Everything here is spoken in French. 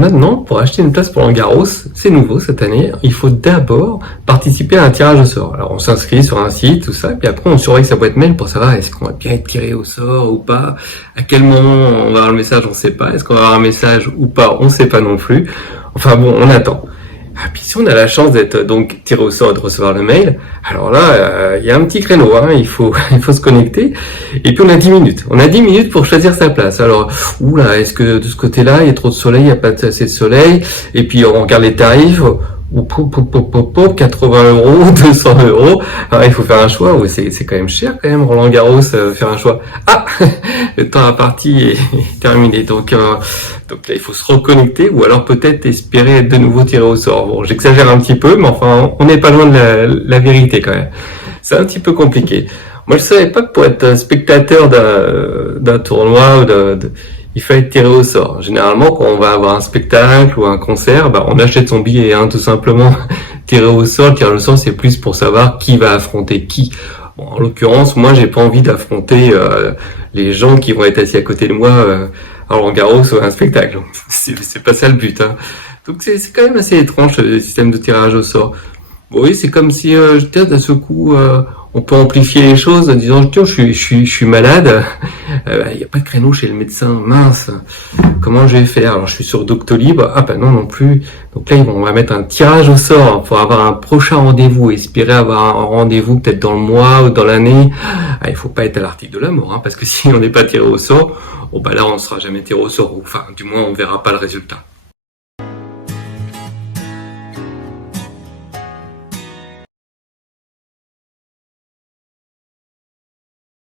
maintenant, pour acheter une place pour Roland Garros, c'est nouveau cette année, il faut d'abord participer à un tirage au sort. Alors on s'inscrit sur un site, tout ça, puis après on surveille sa boîte mail pour savoir est-ce qu'on va bien être tiré au sort ou pas, à quel moment on va avoir le message, on sait pas, est-ce qu'on va avoir un message ou pas, on sait pas non plus. Enfin bon, on attend. Ah, puis si on a la chance d'être donc tiré au sort et de recevoir le mail, alors là, il y a un petit créneau, il faut se connecter. Et puis on a 10 minutes. On a 10 minutes pour choisir sa place. Alors, oula, est-ce que de ce côté-là, il y a trop de soleil, il n'y a pas assez de soleil? Et puis on regarde les tarifs. 80 euros, 200 euros. Alors, il faut faire un choix. Oui, c'est quand même cher, quand même, Roland Garros, faire un choix. Ah, le temps imparti est terminé. Donc là, il faut se reconnecter ou alors peut-être espérer être de nouveau tiré au sort. Bon, j'exagère un petit peu, mais enfin, on n'est pas loin de la vérité quand même. C'est un petit peu compliqué. Moi, je savais pas que pour être spectateur d'un tournoi il faut être tiré au sort. Généralement, quand on va avoir un spectacle ou un concert, on achète son billet, tout simplement. Tiré au sort, le tirage au sort, c'est plus pour savoir qui va affronter qui. Bon, en l'occurrence, moi, j'ai pas envie d'affronter les gens qui vont être assis à côté de moi à Roland Garros ou à un spectacle. C'est pas ça le but. Donc c'est quand même assez étrange le système de tirage au sort. Bon, oui, c'est comme si d'un seul coup on peut amplifier les choses en disant tiens, je suis malade, il n'y a pas de créneau chez le médecin, mince, comment je vais faire? Alors je suis sur Doctolib, non plus. Donc là on va mettre un tirage au sort pour avoir un prochain rendez-vous, espérer avoir un rendez-vous peut-être dans le mois ou dans l'année. Il faut pas être à l'article de la mort, parce que si on n'est pas tiré au sort, là on sera jamais tiré au sort, enfin du moins on verra pas le résultat.